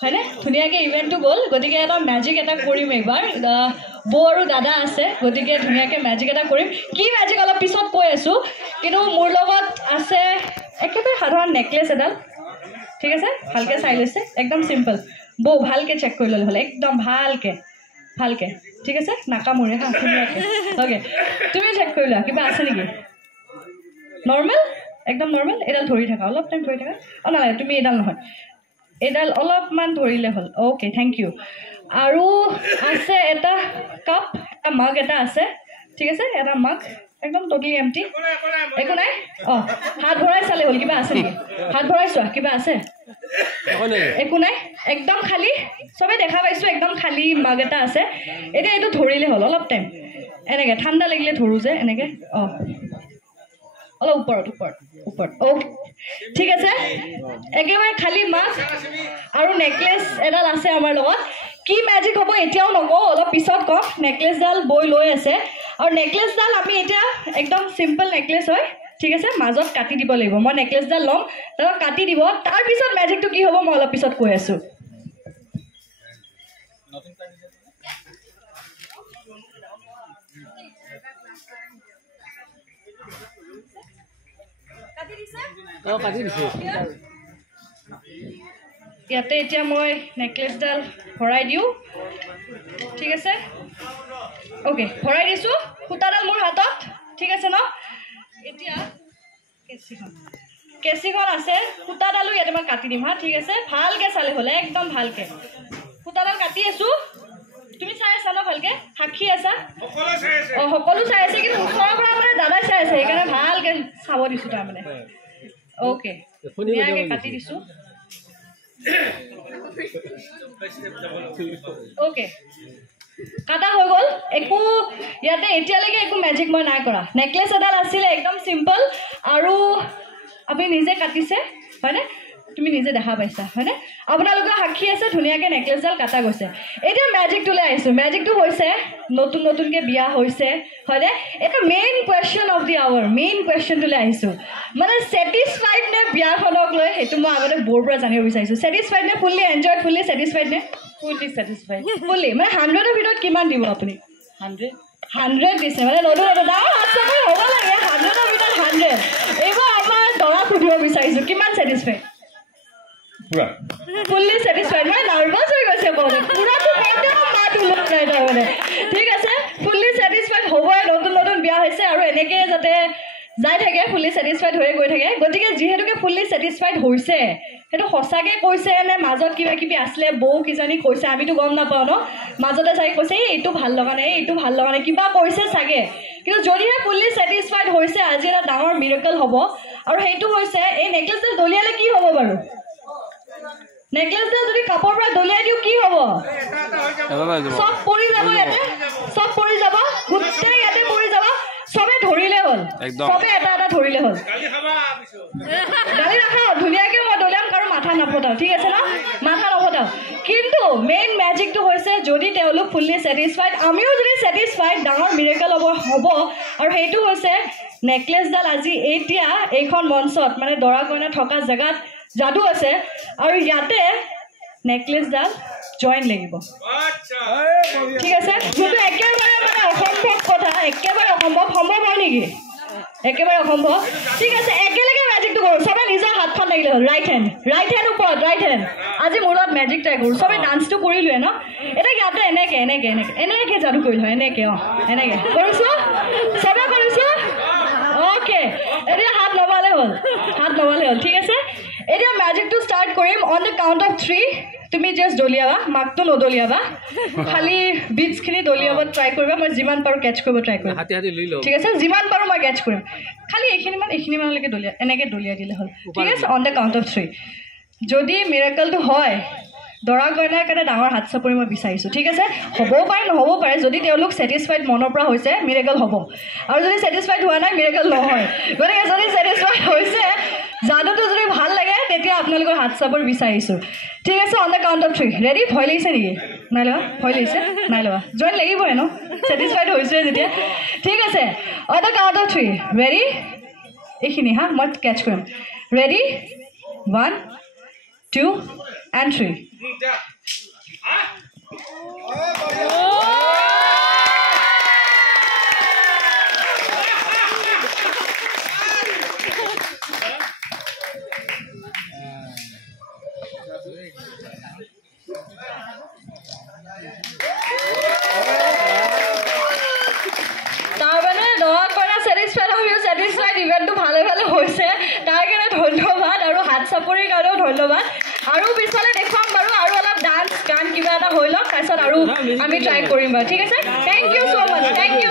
হয়নে ধুনীয়াকৈ ইভেণ্টটো গ'ল গতিকে এটা মেজিক এটা কৰিম এইবাৰ বৌ আৰু দাদা আছে গতিকে ধুনীয়াকৈ মেজিক এটা কৰিম কি মেজিক অলপ পিছত কৈ আছোঁ কিন্তু মোৰ লগত আছে একেবাৰে সাধাৰণ নেকলেছ এডাল ঠিক আছে ভালকৈ চাই লৈছে একদম চিম্পল বৌ ভালকৈ চেক কৰি ল'লে হ'ল একদম ভালকৈ ঠিক আছে নাকামোৰে হা ধুনীয়াকৈ অ'কে তুমি চেক কৰি লোৱা কিবা আছে নেকি নৰ্মেল একদম নৰ্মেল এডাল ধৰি থাকা অলপ টাইম ধৰি থাকা নালাগে তুমি এডাল নহয় এডাল অলপমান ধৰিলে হ'ল অ'কে থেংক ইউ আৰু আছে এটা কাপ এটা মাগ এটা আছে ঠিক আছে এটা মাগ একদম ট'টেলি এমটি একো নাই অঁ হাত ভৰাই চালে হ'ল কিবা আছে নেকি হাত ভৰাই চোৱা কিবা আছে একো নাই একদম খালী চবেই দেখা পাইছোঁ একদম খালী মাগ এটা আছে এতিয়া এইটো ধৰিলে হ'ল অলপ টাইম এনেকৈ ঠাণ্ডা লাগিলে ধৰোঁ যে এনেকৈ অঁ অলপ ওপৰত অ'কে ঠিক আছে একেবাৰে খালী মাছ আৰু নেকলেছ এডাল আছে আমাৰ লগত কি মেজিক হ'ব এতিয়াও নকওঁ অলপ পিছত কম নেকলেছডাল বৈ লৈ আছে আৰু নেকলেছডাল আমি এতিয়া একদম চিম্পল নেকলেছ হয় ঠিক আছে মাজত কাটি দিব লাগিব মই নেকলেছডাল ল'ম তাৰপৰা কাটি দিব তাৰপিছত মেজিকটো কি হ'ব মই অলপ পিছত কৈ আছোঁ ইয়াতে এতিয়া মই নেকলেছডাল ভৰাই দিওঁ ঠিক আছে অ'কে ভৰাই দিছোঁ সূতাডাল মোৰ হাতত ঠিক আছে ন এতিয়া কেঁচিখন আছে সূতাডালো ইয়াতে মই কাটি দিম হা ঠিক আছে ভালকৈ চালে হ'লে একদম ভালকৈ সূতাডাল কাটি আছোঁ তুমি চাই আছা ন ভালকৈ সাক্ষী আছা অঁ সকলো চাই আছে কিন্তু ওচৰৰ পৰা মানে দাদাই চাই আছে সেইকাৰণে ভালকৈ চাব দিছোঁ তাৰমানে অ'কে ধুনীয়াকৈ কাটি দিছোঁ অ'কে কাটা হৈ গ'ল একো ইয়াতে এতিয়ালৈকে একো মেজিক মই নাই কৰা নেকলেছ এডাল আছিলে একদম চিম্পল আৰু আপুনি নিজে কাটিছে হয়নে তুমি নিজে দেখা পাইছা হয়নে আপোনালোকৰ সাক্ষী আছে ধুনীয়াকৈ নেকলেছডাল কাটা গৈছে এতিয়া মেজিকটোলৈ আহিছোঁ মেজিকটো হৈছে নতুনকৈ বিয়া হৈছে হয়নে এটা main question of the our main কুৱেশ্যনটোলৈ আহিছোঁ মানে ছেটিছফাইড নে বিয়াখনক লৈ সেইটো মই আগতে বৌৰ পৰা জানিব বিচাৰিছোঁ ছেটিছফাইড নে ফুল্লি এনজয়ড ফুল্লি ছেটিছফাইড নে ফুল্লি ছেটিছফাইড ফুল্লি মানে 100ৰ ভিতৰত কিমান দিব আপুনি 100 দিছে মানে নতুন ডাঙৰ হাত চাপৰি হ'ব লাগে 100ৰ ভিতৰত 100 এইবাৰ আমাৰ দৰা সুধিব বিচাৰিছোঁ কিমান ছেটিছফাইড ফুল্লি ছেটিছফাইড মানে নাৰ্ভাছ হৈ গৈছে পুৰাটো মাত ওলোৱা নাই তাৰমানে ঠিক আছে ফুল্লি ছেটিছফাইড হ'বই নতুন বিয়া হৈছে আৰু এনেকৈ যাতে যাই থাকে ফুল্লি ছেটিছফাইড হৈয়ে গৈ থাকে গতিকে যিহেতুকে ফুল্লি ছেটিছফাইড হৈছে সেইটো সঁচাকৈ কৈছে নে মাজত কিবা কিবি আছিলে বৌ কিজানি কৈছে আমিতো গম নাপাওঁ ন মাজতে চাগে কৈছে এইটো ভাল লগা নাই এইটো ভাল লগা নাই কিবা কৈছে চাগে কিন্তু যদিহে ফুল্লি ছেটিছফাইড হৈছে আজি এটা ডাঙৰ মিৰেকল হ'ব আৰু সেইটো হৈছে এই নেকলেছডাল দলিয়ালে কি হ'ব বাৰু নেকলেছডাল যদি কাপৰ পৰা দলিয়াই দিওঁ কি হ'ব চব পৰি যাব ইয়াতে চব পৰি যাব গোটেই ইয়াতে পৰি যাব চবে ধৰিলে হ'ল চবে এটা ধৰিলে হ'ল গালি নাখাওঁ ধুনীয়াকৈ মই দলিয়াম কাৰো মাথা নফটাওঁ ঠিক আছে ন মাথা নফটাওঁ কিন্তু মেইন মেজিকটো হৈছে যদি তেওঁলোক ফুল্লি ছেটিছফাইড আমিও যদি ছেটিছফাইড ডাঙৰ মিৰেকল হ'ব আৰু সেইটো হৈছে নেকলেছডাল আজি এতিয়া এইখন মঞ্চত মানে দৰা কইনা থকা জেগাত যাদু আছে আৰু ইয়াতে নেকলেছডাল জইন লাগিব ঠিক আছে কিন্তু একেবাৰে মানে অসম্ভৱ কথা একেবাৰে অসম্ভৱ হয় নেকি একেবাৰে অসম্ভৱ ঠিক আছে একেলগে মেজিকটো কৰোঁ চবে নিজৰ হাতখন লাগিলে হ'ল ৰাইট হেণ্ড ওপৰত ৰাইট হেণ্ড আজি মোৰ লগত মেজিক ট্ৰাই কৰোঁ চবে ডান্সটো কৰিলোৱে ন এতিয়া ইয়াতে এনেকৈ যাদু কৰিলোঁ এনেকৈ অঁ এনেকৈ কৰিছোঁ চবে কৰিছোঁ অ'কে এতিয়া হাত নমালে হ'ল ঠিক আছে এতিয়া মেজিকটো ষ্টাৰ্ট কৰিম অন দ্য কাউণ্ট অফ 3 তুমি জাষ্ট দলিয়াবা মাকটো নদলিয়াবা খালি বিটছখিনি দলিয়াব ট্ৰাই কৰিবা মই যিমান পাৰোঁ কেটচ কৰিব ট্ৰাই কৰিম ঠিক আছে যিমান পাৰোঁ মই কেটচ কৰিম খালি এইখিনিমানলৈকে এনেকৈ দলিয়াই দিলে হ'ল ঠিক আছে অন দ্য কাউণ্ট অফ 3 যদি মিৰেকলটো হয় দৰা কইনাৰ কাৰণে ডাঙৰ হাত চাপৰি মই বিচাৰিছোঁ ঠিক আছে হ'বও পাৰে নহ'বও পাৰে যদি তেওঁলোক ছেটিছফাইড মনৰ পৰা হৈছে মিৰেকল হ'ব আৰু যদি ছেটিছফাইড হোৱা নাই মিৰেকল নহয় গতিকে যদি ছেটিছফাইড হৈছে যাদুটো যদি ভাল লাগে তেতিয়া আপোনালোকৰ হাত চাপৰি বিচাৰিছোঁ ঠিক আছে on the count of 3 ready ভয় লাগিছে নেকি নাই লোৱা ভয় লাগিছে নাই লোৱা জইন লাগিবই ন ছেটিছফাইড হৈছে যেতিয়া ঠিক আছে on the count of 3 ready এইখিনি হা মই কেটচ কৰিম ready 1 2 and 3. satisfied event to ভালে ভালে হৈছে তাৰ কাৰণে ধন্যবাদ আৰু হাত চাপৰিৰ কাৰণেও ধন্যবাদ আৰু পিছলে দেখুৱাম বাৰু আৰু অলপ ডান্স গান কিবা এটা হৈ লওক তাৰপিছত আৰু আমি ট্ৰাই কৰিম বাৰু ঠিক আছে থ্যাংক ইউ সো মাচ থ্যাংক ইউ